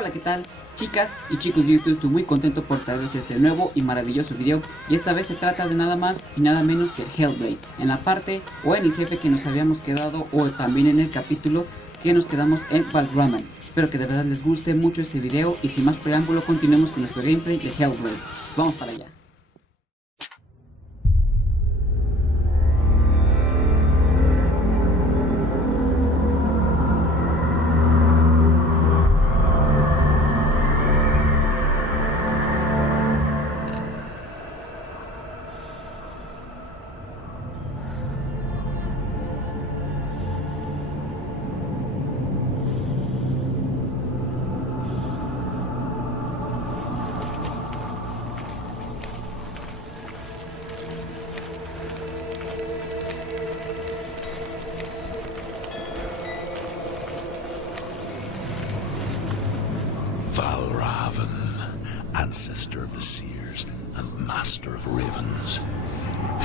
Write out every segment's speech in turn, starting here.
Hola, ¿qué tal? Chicas y chicos de YouTube, estoy muy contento por traerles este nuevo y maravilloso video. Y esta vez se trata de nada más y nada menos que Hellblade, en la parte o en el jefe que nos habíamos quedado, o también en el capítulo que nos quedamos en Valravn. Espero que de verdad les guste mucho este video y sin más preámbulo continuemos con nuestro gameplay de Hellblade. Vamos para allá. Valravn, ancestor of the seers and master of ravens.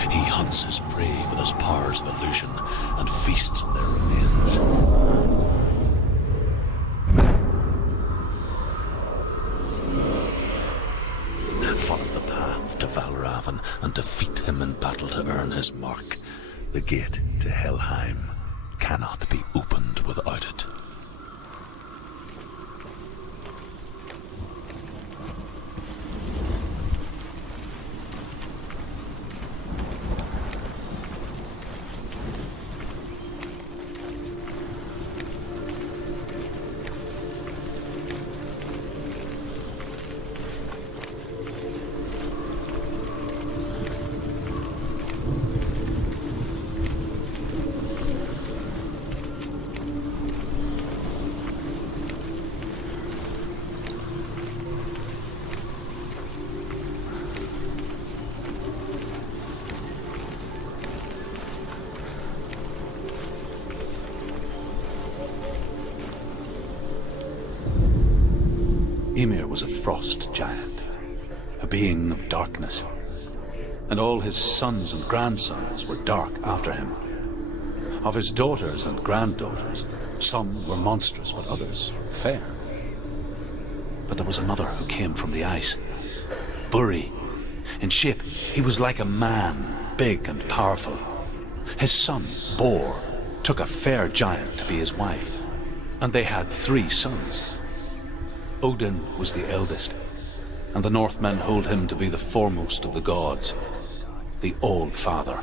He hunts his prey with his powers of illusion and feasts on their remains. Follow the path to Valravn and defeat him in battle to earn his mark. The gate to Helheim cannot be opened without it. Ymir was a frost giant, a being of darkness, and all his sons and grandsons were dark after him. Of his daughters and granddaughters, some were monstrous, but others fair. But there was another who came from the ice, Buri. In shape, he was like a man, big and powerful. His son, Bor, took a fair giant to be his wife, and they had 3 sons. Odin was the eldest, and the Northmen hold him to be the foremost of the gods, the All-Father.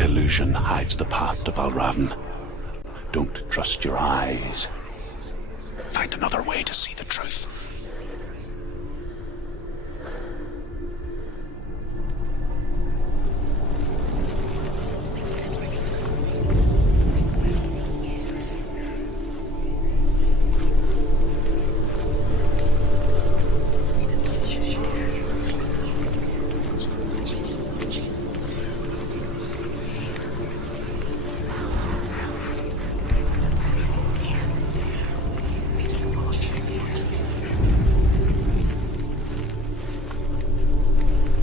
Illusion hides the path to Valravn. Don't trust your eyes. Find another way to see the truth.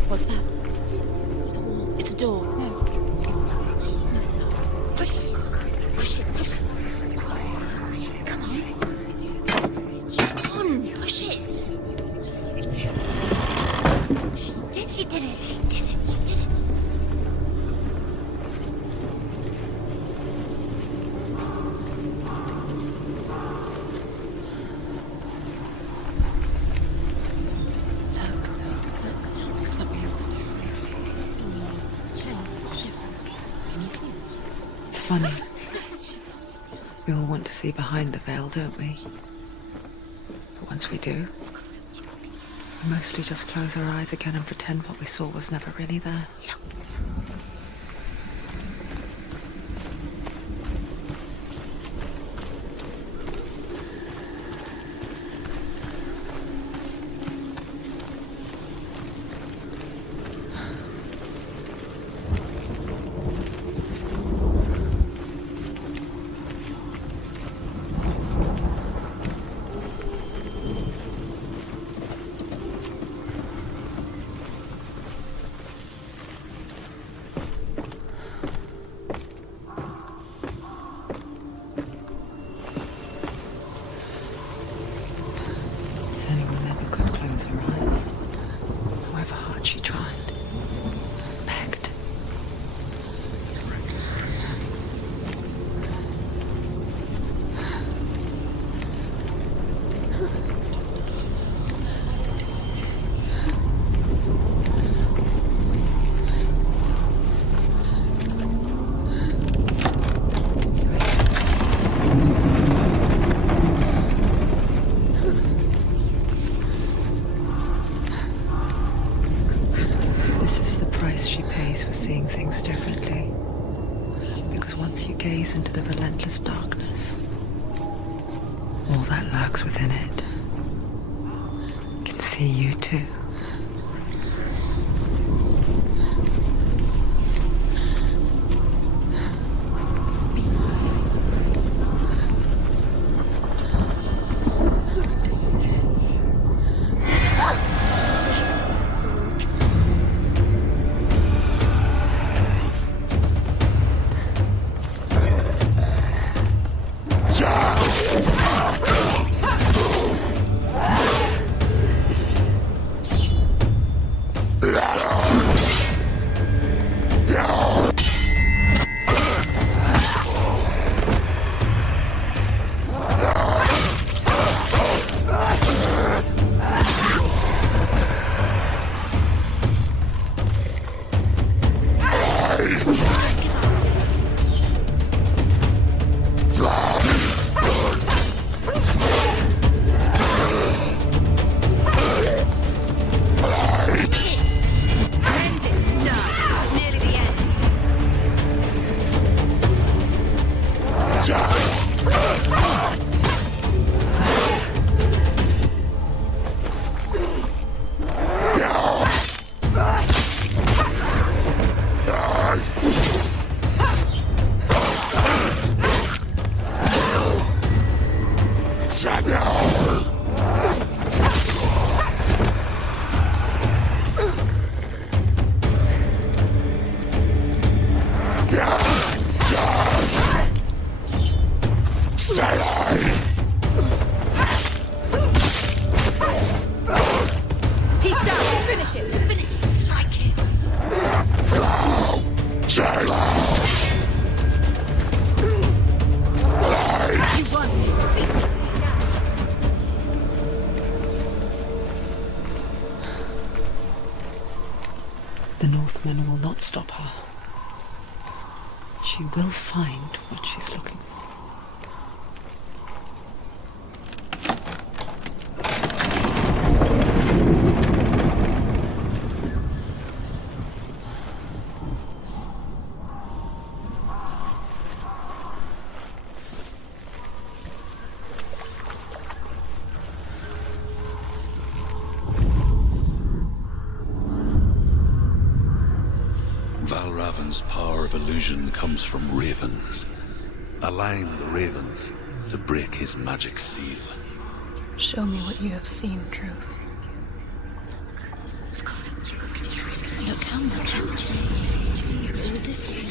What's that? It's a wall. It's a door. No. It's not. Push it. Push it. Push it. Come on. Come on. Push it. She did it. She did it. She did it. funny. We all want to see behind the veil, don't we? But once we do, we mostly just close our eyes again and pretend what we saw was never really there. She tried, begged. She pays for seeing things differently. Because once you gaze into the relentless darkness, all that lurks within it can see you too. The Northmen will not stop her. She will find what she's looking for. Valravn's power of illusion comes from ravens. Align the ravens to break his magic seal. Show me what you have seen, Truth. Look how much it's changed. It's all different.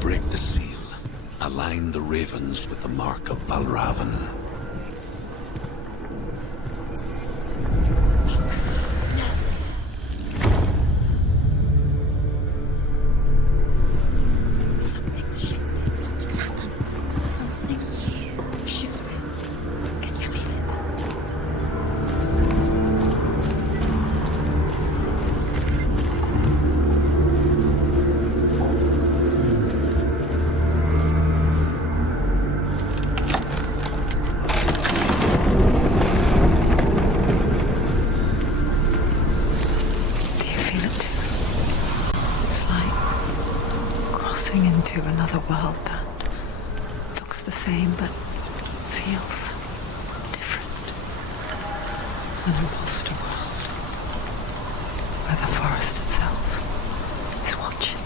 break the seal, align the ravens with the mark of Valravn. Something's shifted. Something's happened. Something's shifted. Can you feel it? Do you feel it too? It's like crossing into another world that looks the same but feels different. An imposter world where the forest itself is watching.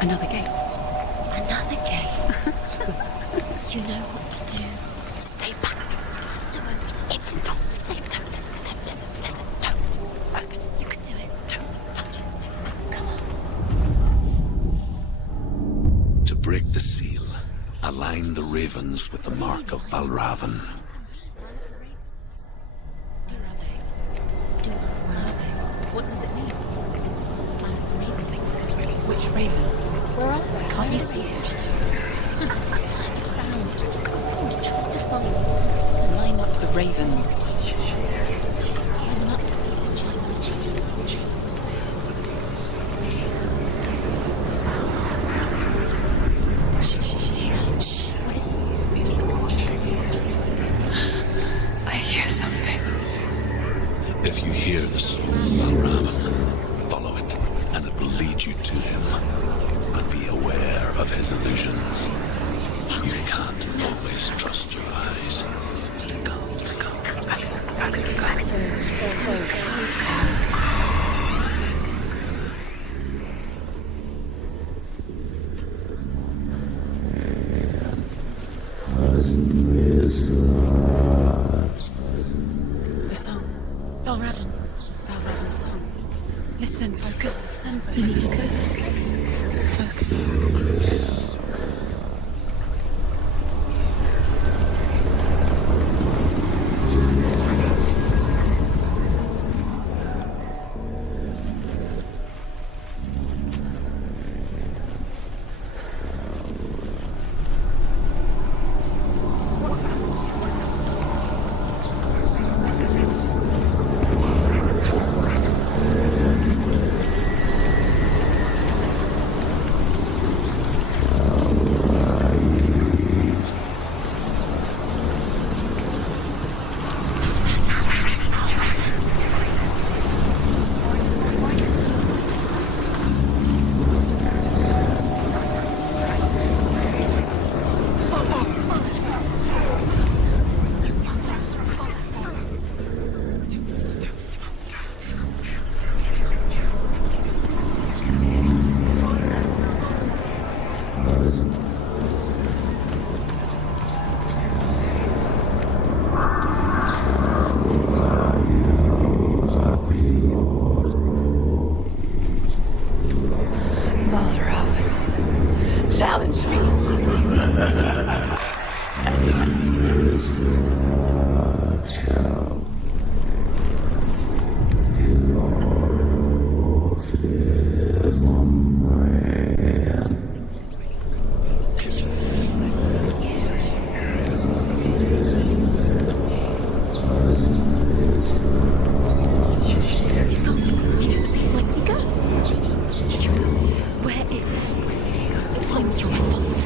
Another gate. Another gate. You know what to do. Stay back. Don't open it. It's not safe. Don't listen to them. Listen. Don't open it. You can do it. Don't touch it. Stay back. Come on. To break the seal, align the ravens with the mark of Valravn. Where are they? Where are they? What does it mean? Which ravens? Where are they? Can't you see which ravens? Try to find. Line up the ravens. Line up. Shh. What is it? I hear something. If you hear the soul of Valravn, follow it, and it will lead you to him. But be aware of his illusions. You can't always trust your eyes. The song. Valravn. Valravn's song. Listen, focus. You need to focus. Focus. Valravn, challenge me. He's gone. He disappeared. Where'd he go? Where is he? It's not your fault.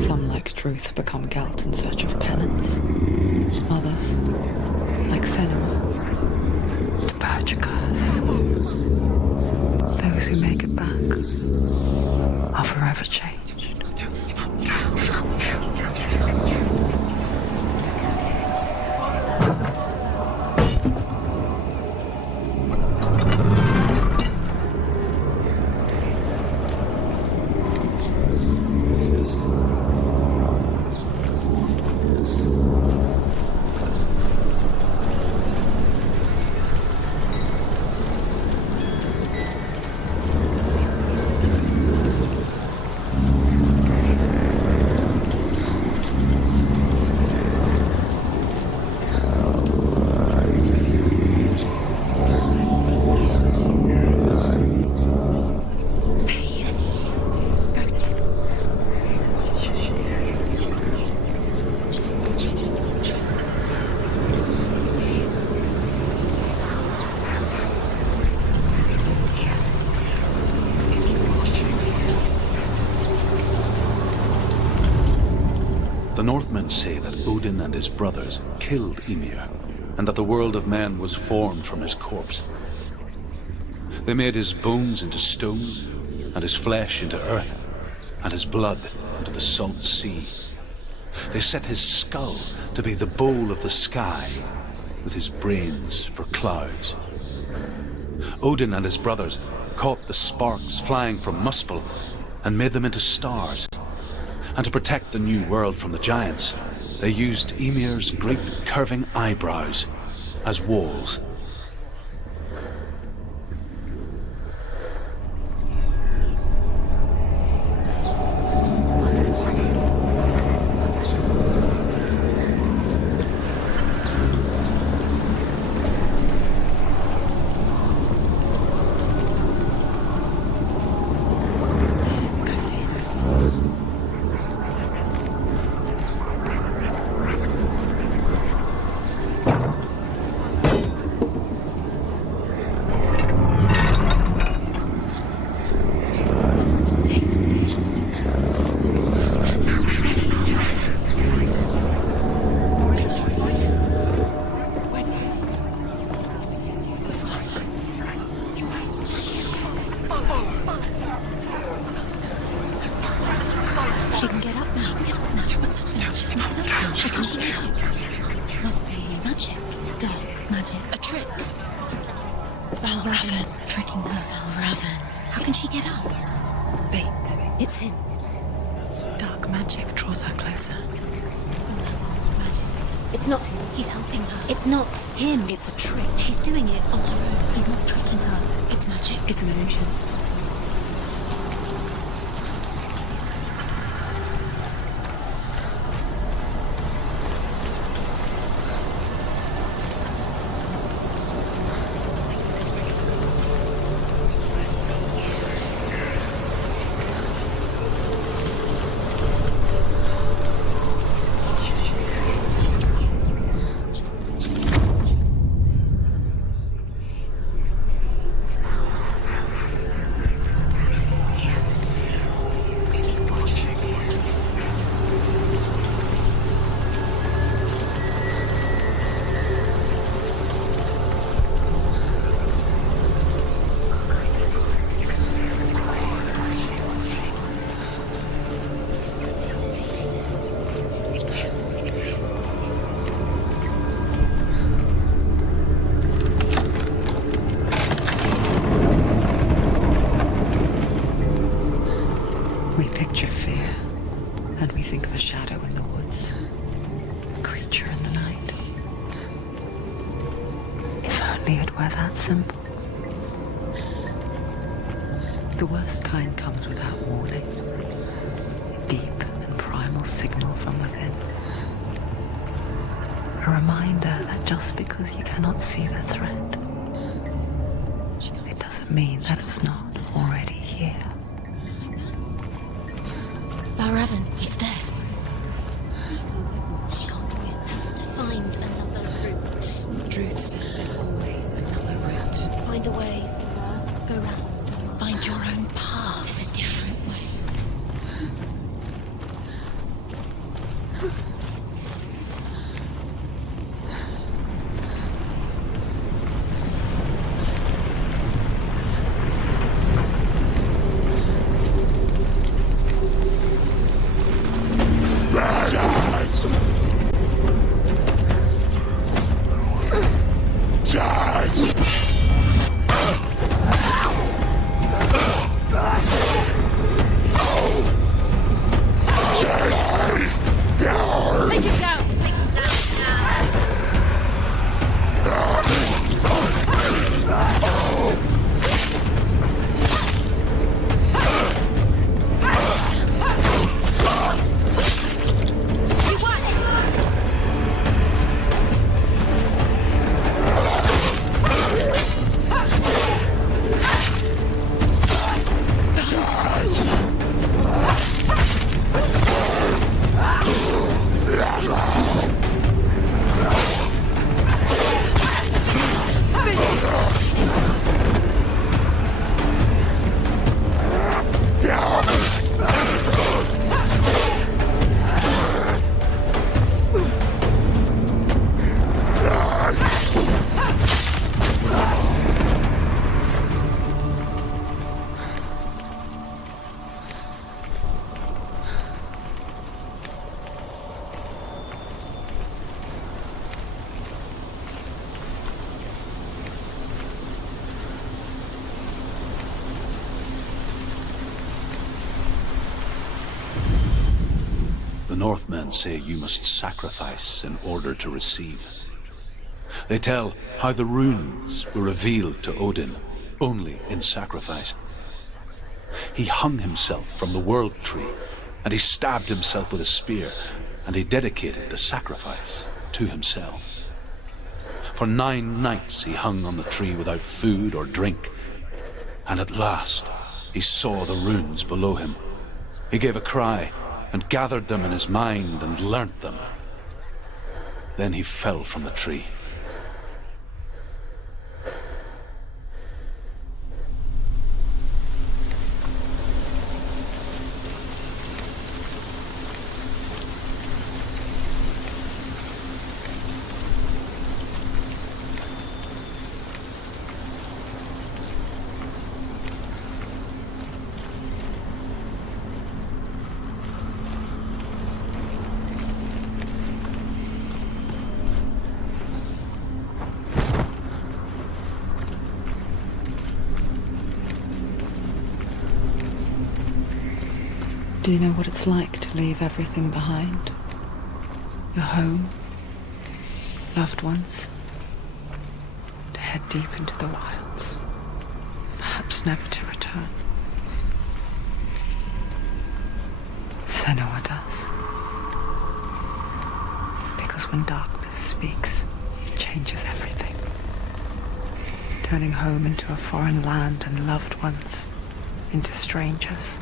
Some, like Druth, become Gelt in search of penance. Others, like Senua, to purge a curse. Those who make it back are forever changed. The Northmen say that Odin and his brothers killed Ymir, and that the world of men was formed from his corpse. They made his bones into stone, and his flesh into earth, and his blood into the salt sea. They set his skull to be the bowl of the sky, with his brains for clouds. Odin and his brothers caught the sparks flying from Muspel and made them into stars. And to protect the new world from the giants, they used Ymir's great curving eyebrows as walls. She can get up now. What's happening? She can get up now. How can she get out? Must be magic. Dark magic. A trick. Valravn tricking her. Valravn. How can she get up? Bait. It's him. Dark magic draws her closer. It's not him. He's helping her. It's not him. It's a trick. She's doing it on her own. He's not tricking her. It's magic. It's an illusion. We picture fear, and we think of a shadow in the woods, a creature in the night. If only it were that simple. The worst kind comes without warning. Deep and primal signal from within. A reminder that just because you cannot see the threat, it doesn't mean that it's not already here. Valravn, he's there. She can't go in. Has to find another route. Druth says there's always another route. Find a way. Go round. Find your own path. There's a different way. Take him down! Take him down now! You won it! The Northmen say you must sacrifice in order to receive. They tell how the runes were revealed to Odin only in sacrifice. He hung himself from the world tree, and he stabbed himself with a spear, and he dedicated the sacrifice to himself. For 9 nights he hung on the tree without food or drink, and at last he saw the runes below him. He gave a cry, and gathered them in his mind and learnt them. Then he fell from the tree. Do you know what it's like to leave everything behind? Your home, loved ones, to head deep into the wilds, perhaps never to return. Senua does. Because when darkness speaks, it changes everything. Turning home into a foreign land and loved ones into strangers.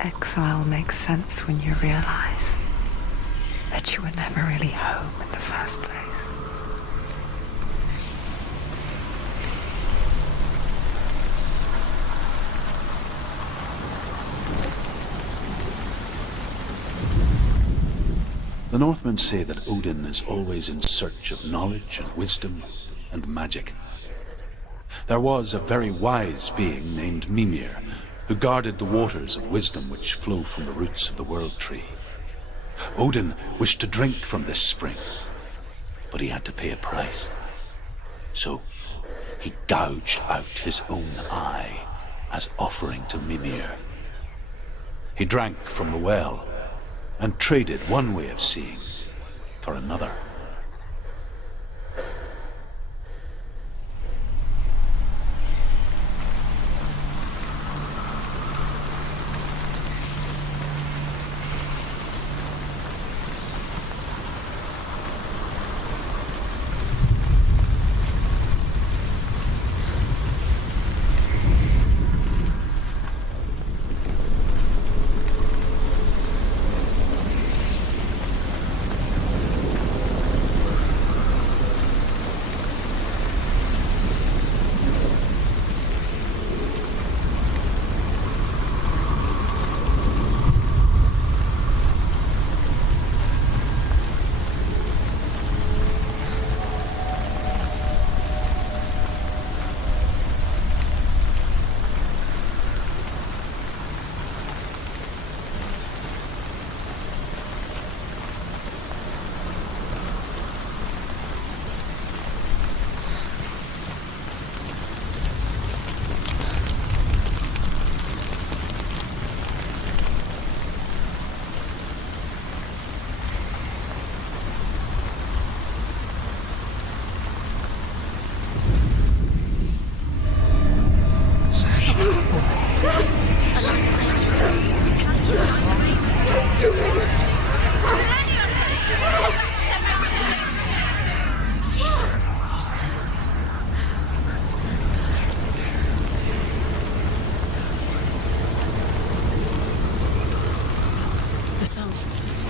Exile makes sense when you realize that you were never really home in the first place. The Northmen say that Odin is always in search of knowledge and wisdom and magic. There was a very wise being named Mimir, who guarded the waters of wisdom which flow from the roots of the world tree. Odin wished to drink from this spring, but he had to pay a price. So he gouged out his own eye as offering to Mimir. He drank from the well and traded one way of seeing for another.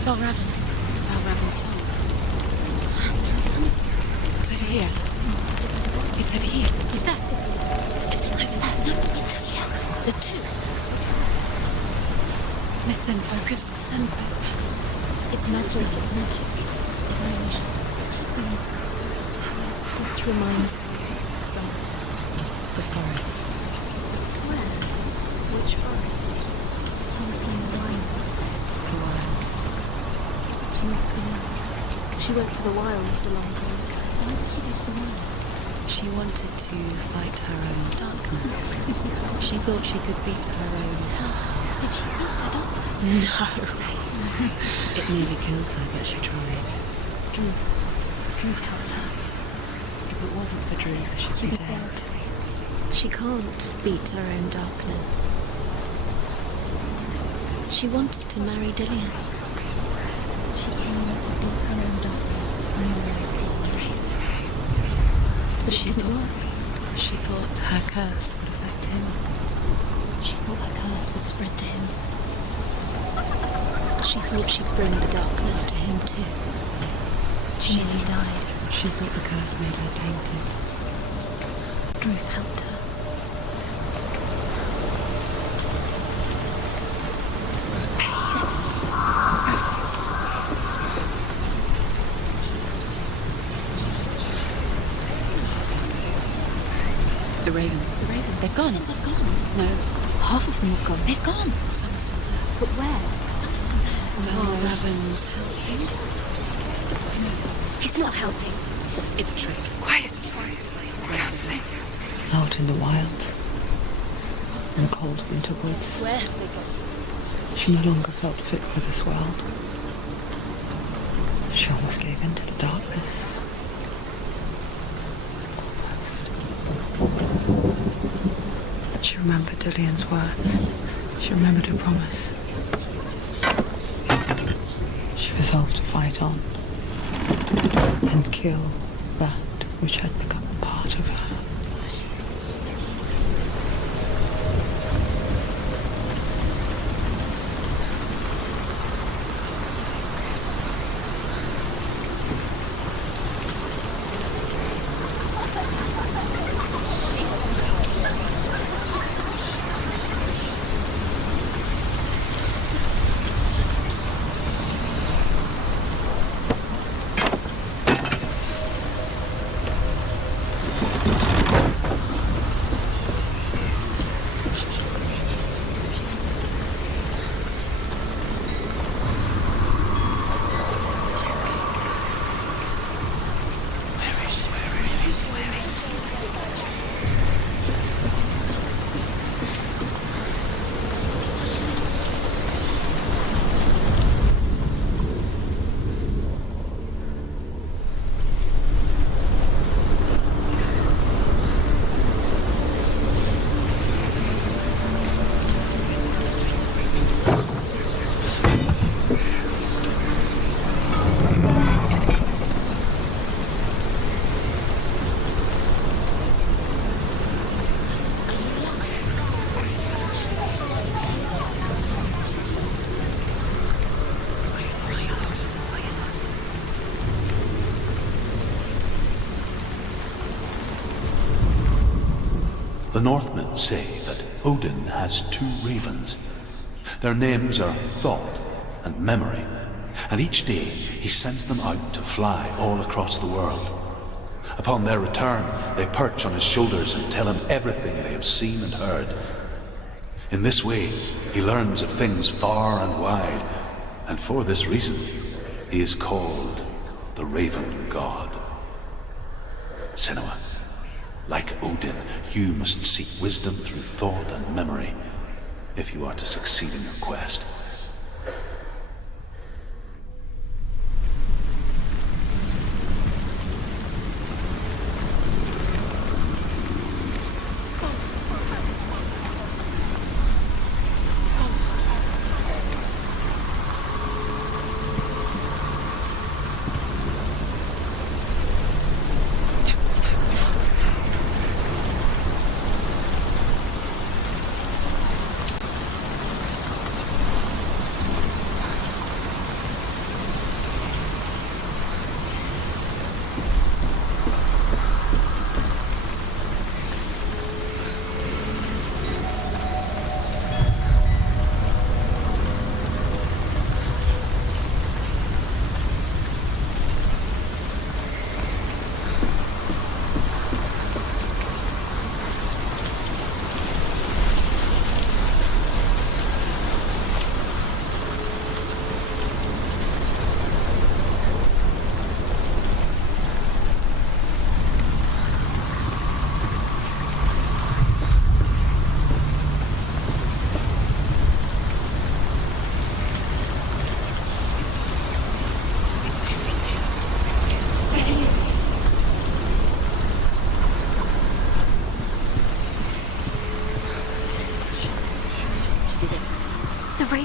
Valravn. Valravn's soul. It's over here. It's over here. Is that? It's over there. No, it's here. There's two. Listen, focus, listen. It's magic. It's magic. Please. This reminds me of something. The forest. Where? Which forest? The wilds. She went to the wilds a long time ago. Why did she go to the wilds? She wanted to fight her own darkness. She thought she could beat her own. Did she beat her darkness? No. It nearly killed her, but she tried. Druth. Druth helped her. If it wasn't for Druth, she'd be dead. She can't beat her own darkness. She wanted to marry Dillian. She came to beat her own darkness. But she thought her curse would affect him. She thought her curse would spread to him. She thought she'd bring the darkness to him too. She nearly died. She thought the curse made her tainted. Druth helped her. The ravens. The ravens. They've gone. They've gone. No. Half of them have gone. They've gone. Some are still there. But where? Some are still there. Valravn's helping. He's not helping. It's a trick. Quiet. Out in the wilds, in the cold winter woods, Where have they gone? she no longer felt fit for this world. She almost gave in to the darkness. But she remembered Dillian's words. She remembered her promise. She resolved to fight on and kill that which had become a part of her. The Northmen say that Odin has two ravens. Their names are Thought and Memory, and each day he sends them out to fly all across the world. Upon their return, they perch on his shoulders and tell him everything they have seen and heard. In this way, he learns of things far and wide, and for this reason, he is called the Raven God. Senua, like Odin, you must seek wisdom through thought and memory if you are to succeed in your quest.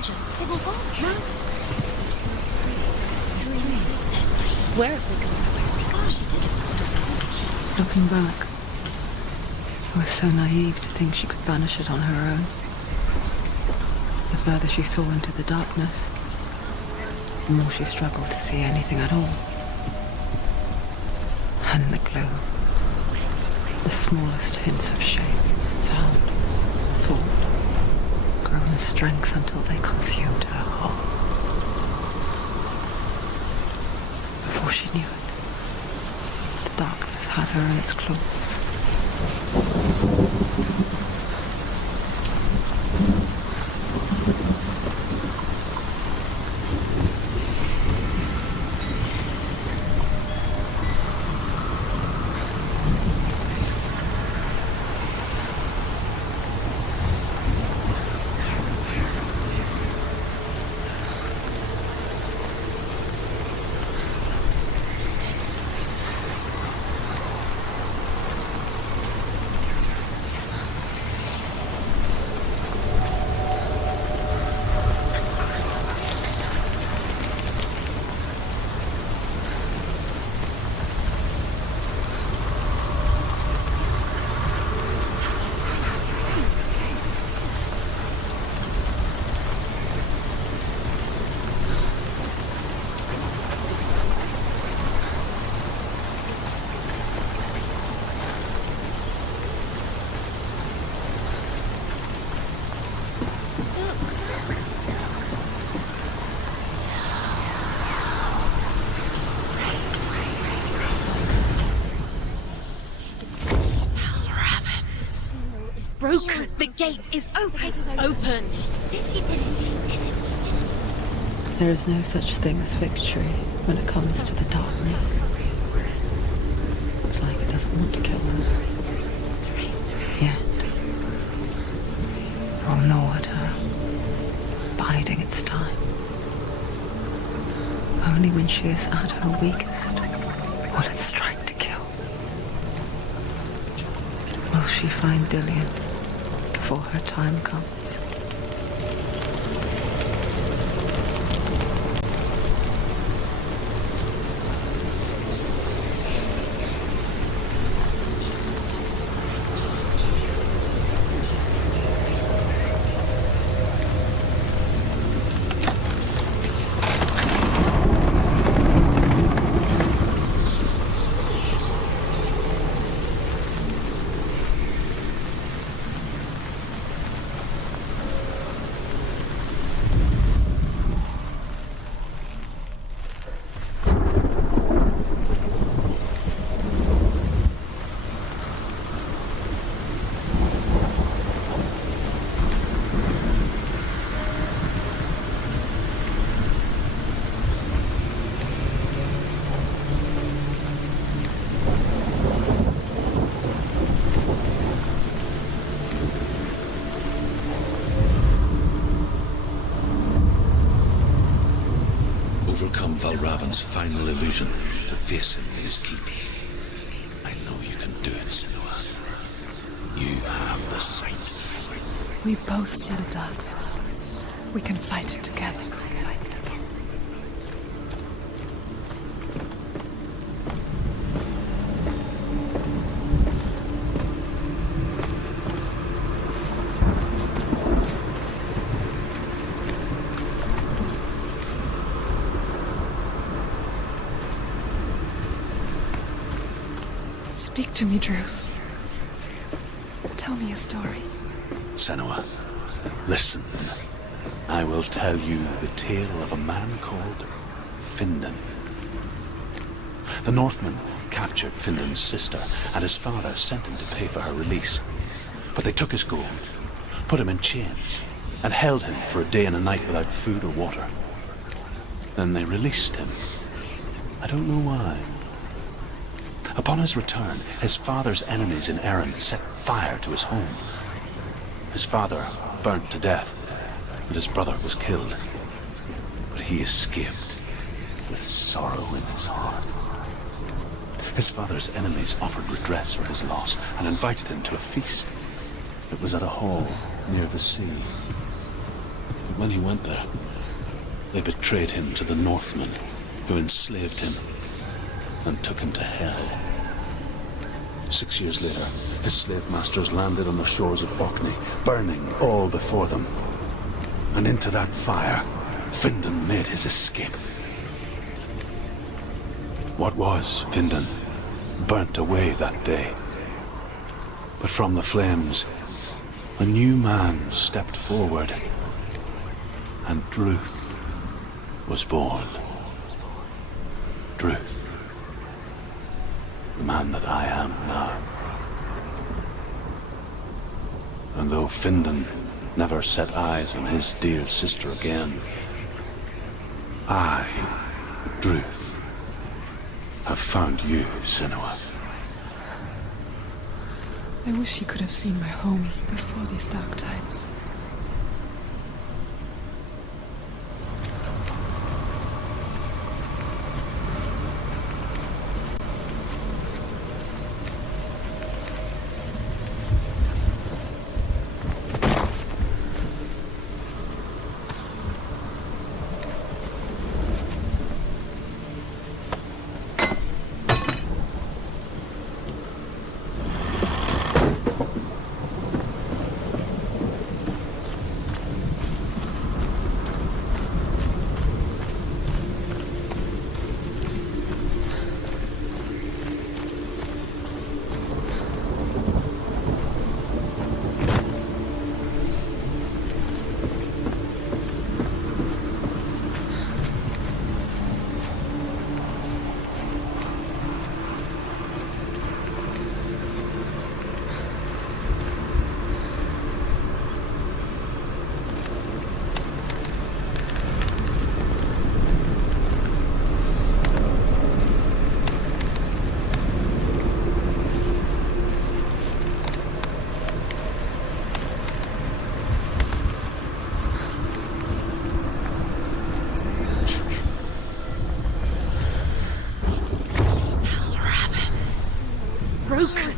options. They've all gone. No. There's still three. There's three. There's three. Where have they gone? Where have they gone? She did it. Does that mean she... Looking back, I was so naive to think she could banish it on her own. The further she saw into the darkness, the more she struggled to see anything at all. And the gloom, the smallest hints of shape, sound, thought, grew in strength until they consumed her whole. Before she knew it, the darkness had her in its claws. Broken. The gate is open. Open. She did it. There is no such thing as victory when it comes to the darkness. It's like it doesn't want to kill her. Yet, will gnaw at her, biding its time. Only when she is at her weakest will it strike to kill. Will she find Dillian before her time comes? Overcome Valravn's final illusion to face him in his keep. I know you can do it, Senua. You have the sight. We both see the darkness. We can fight it together. Speak to me, Druth. Tell me a story. Senua, listen. I will tell you the tale of a man called Findan. The Northmen captured Findan's sister, and his father sent him to pay for her release. But they took his gold, put him in chains, and held him for a day and a night without food or water. Then they released him. I don't know why. Upon his return, his father's enemies in Erin set fire to his home. His father burnt to death, and his brother was killed. But he escaped with sorrow in his heart. His father's enemies offered redress for his loss and invited him to a feast. It was at a hall near the sea. when he went there, they betrayed him to the Northmen, who enslaved him and took him to hell. 6 years later, his slave masters landed on the shores of Orkney, burning all before them. And into that fire, Findan made his escape. What was Findan burnt away that day. But from the flames, a new man stepped forward, and Druth was born. Druth, the man that I am now. And though Findan never set eyes on his dear sister again, I, Druth, have found you, Senua. I wish you could have seen my home before these dark times.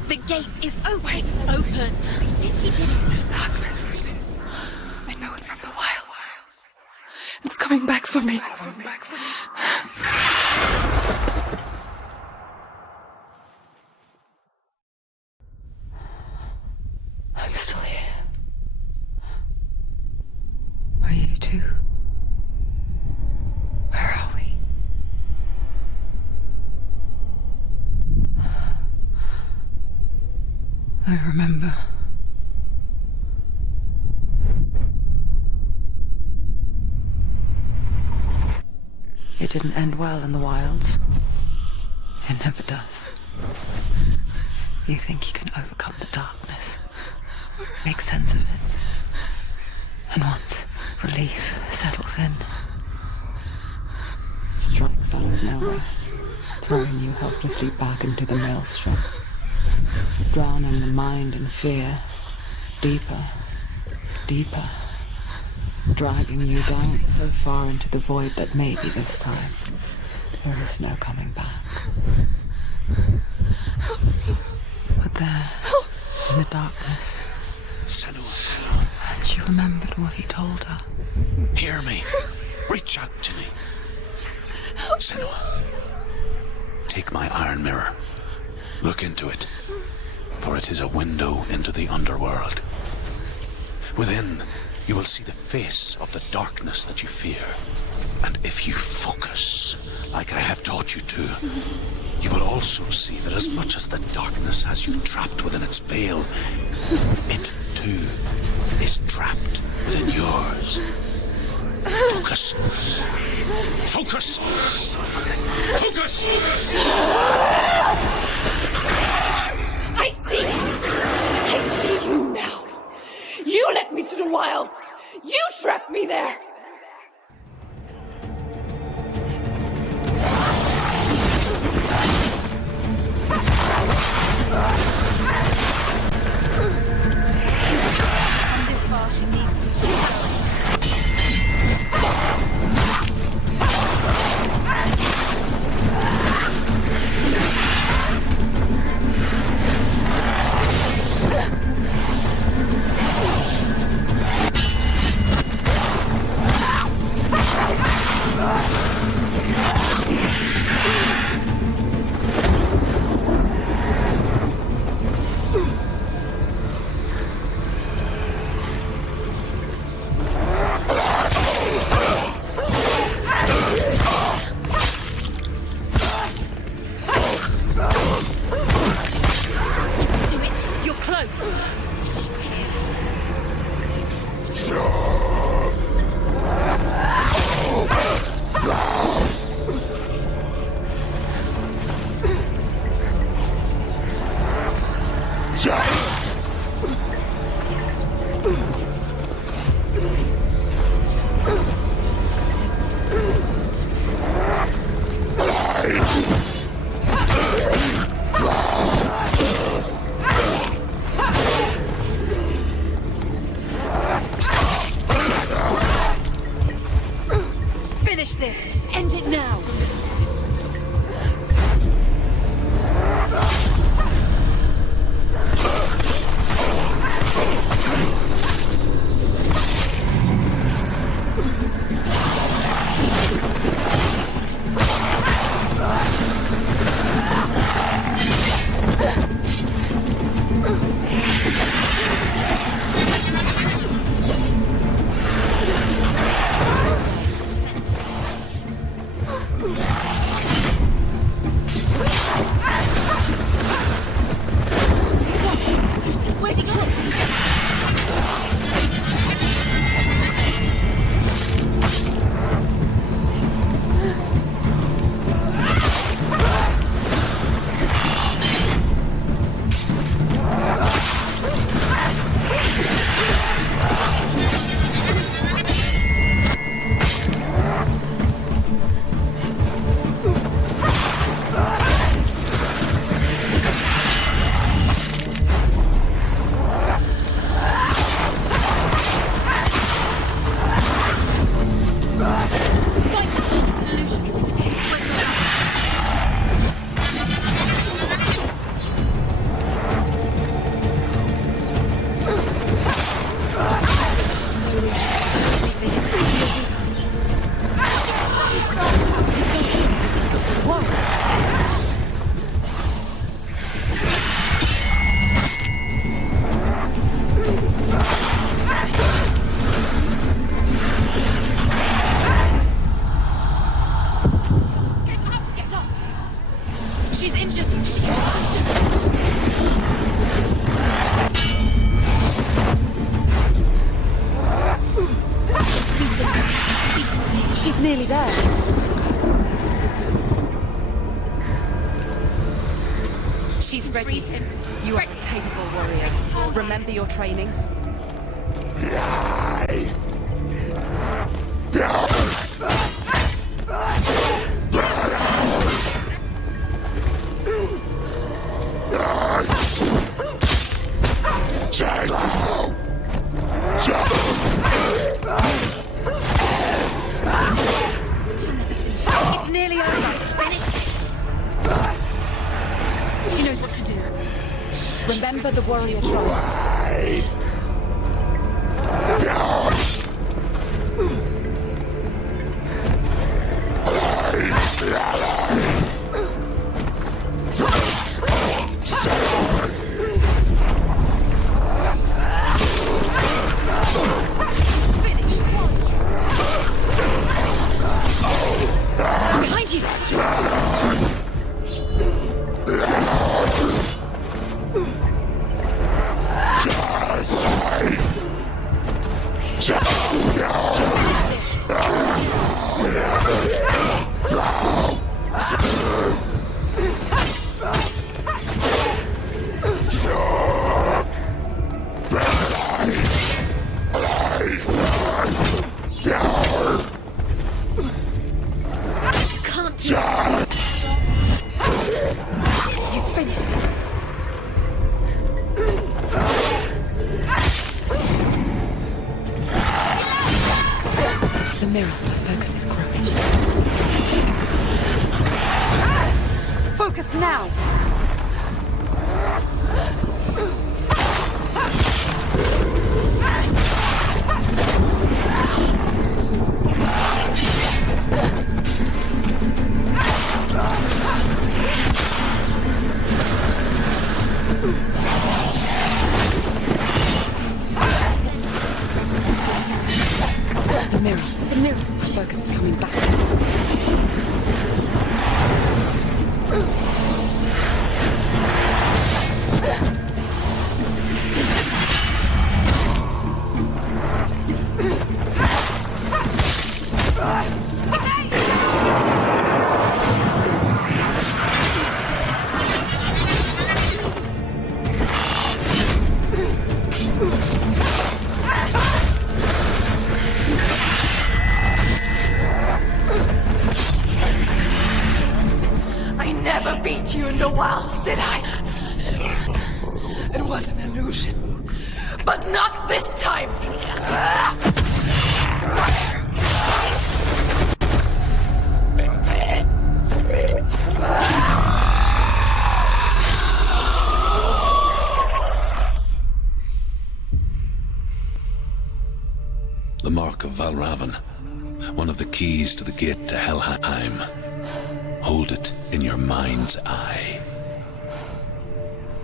The gate is open. Open. He did it. This darkness. I know it from the wilds. It's coming back for me. Are you still here? Are you too? Where are we? I remember. It didn't end well in the wilds. It never does. You think you can overcome the darkness, make sense of it, and once relief settles in, it strikes out of nowhere, throwing you helplessly back into the maelstrom, drowning the mind in fear, deeper, deeper, dragging you down so far into the void that maybe this time there is no coming back. But there, in the darkness, Senua, and she remembered what he told her. hear me. Reach out to me. Senua, take my iron mirror. Look into it, for it is a window into the underworld. Within, you will see the face of the darkness that you fear. And if you focus, like I have taught you to, you will also see that as much as the darkness has you trapped within its veil, it too is trapped within yours. Focus. Focus! Focus! I see you now. You led me to the wilds. You trapped me there. This far, she needs to. finish this. End it now. Where's he going? She's injured. She She's nearly there. She's ready. You are a capable warrior. Remember your training. It's nearly over. Finish this. She knows what to do. Remember the warrior tribes. Behind you! Can't do it. You finished it. The mirror, my focus is crooked. Focus now! The mirror. The mirror. My focus is coming back. I never beat you in the wilds, did I? It was an illusion. But not this time! Mark of Valravn, one of the keys to the gate to Helheim. Hold it in your mind's eye.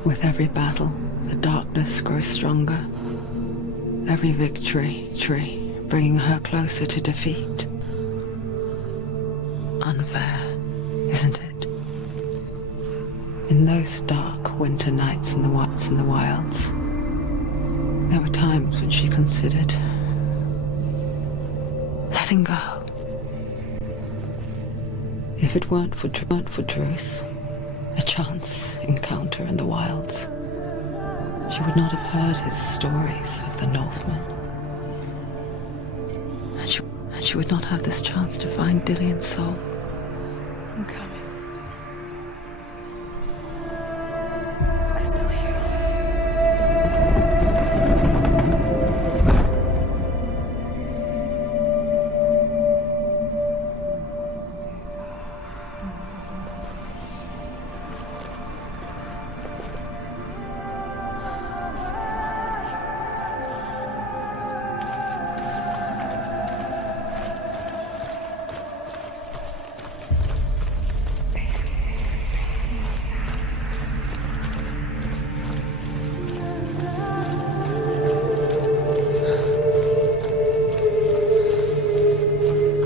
With every battle, the darkness grows stronger. Every victory, bringing her closer to defeat. Unfair, isn't it? In those dark winter nights in the wilds, there were times when she considered letting go. If it weren't for truth, a chance encounter in the wilds, she would not have heard his stories of the Northmen. And she would not have this chance to find Dillion's soul. I'm coming. I still hear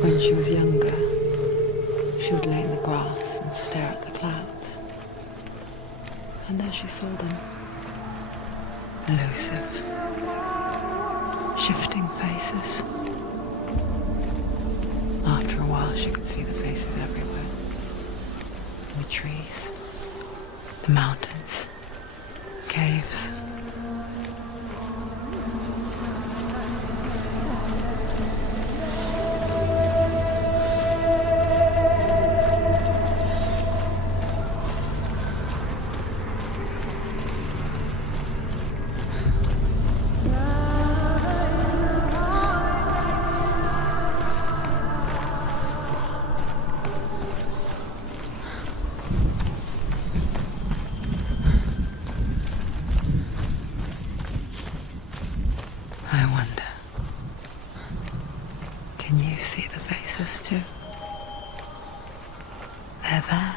When she was younger, she would lay in the grass and stare at the clouds. And there she saw them. Elusive, shifting faces. After a while, she could see the faces everywhere. In the trees, the mountains, caves. I wonder, can you see the faces too? They're there,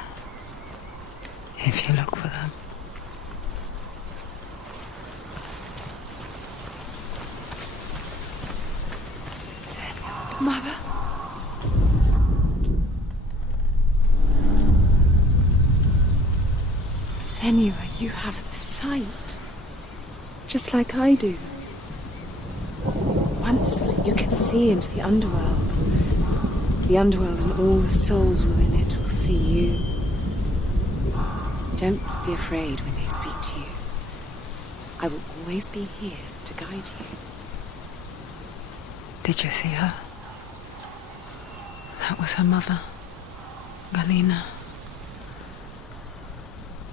if you look for them. Mother. Senua, you have the sight. Just like I do. Once you can see into the underworld. The underworld and all the souls within it will see you. Don't be afraid when they speak to you. I will always be here to guide you. Did you see her? That was her mother, Galina.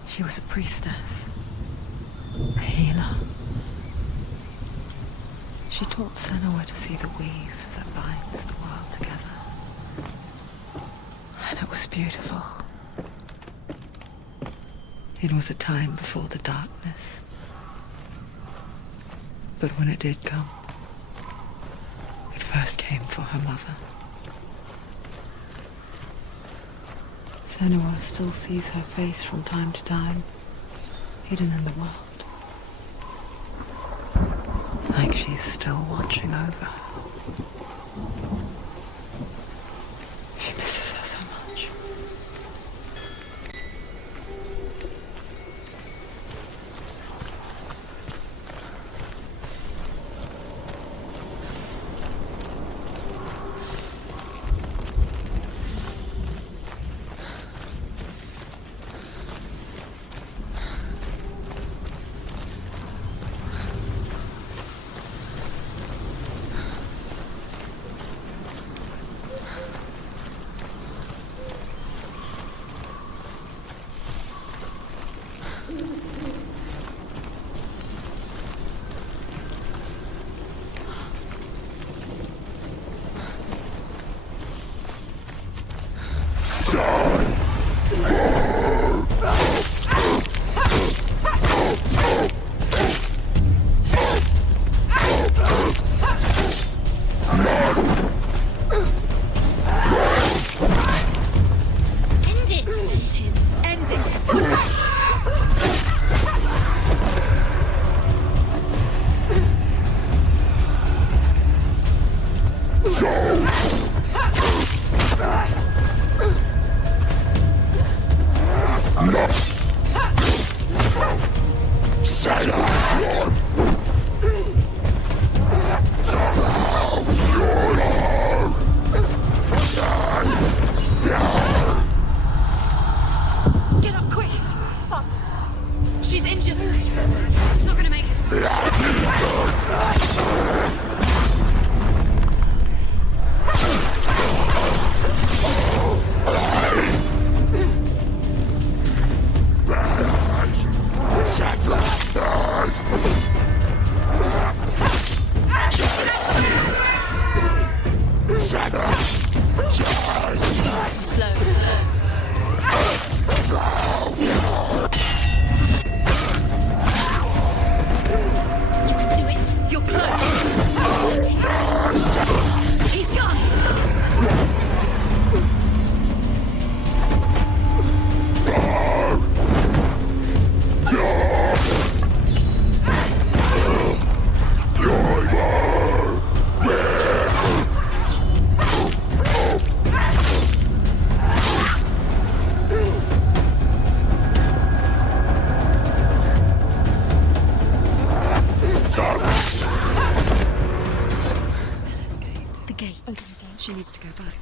She was a priestess, a healer. She taught Senua to see the weave that binds the world together. And it was beautiful. It was a time before the darkness. But when it did come, it first came for her mother. Senua still sees her face from time to time, hidden in the world. Like she's still watching over her. She misses her so much.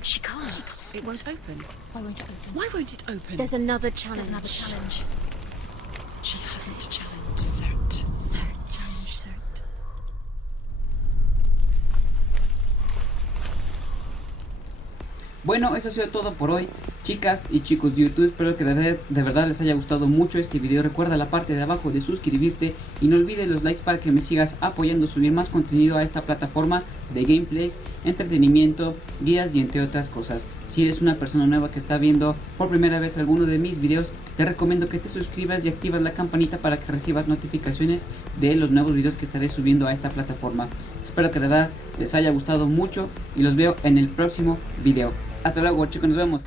She can't. It won't open. Why won't it open? Why won't it open? There's another challenge. She hasn't challenged Cert. Cert. Bueno, eso ha sido todo por hoy, chicas y chicos de YouTube. Espero que de verdad les haya gustado mucho este video. Recuerda la parte de abajo de suscribirte y no olvides los likes para que me sigas apoyando a subir más contenido a esta plataforma de gameplays, entretenimiento, guías y entre otras cosas. Si eres una persona nueva que está viendo por primera vez alguno de mis videos, te recomiendo que te suscribas y activas la campanita para que recibas notificaciones de los nuevos videos que estaré subiendo a esta plataforma. Espero que de verdad les haya gustado mucho y los veo en el próximo video. Hasta luego, chicos, nos vemos.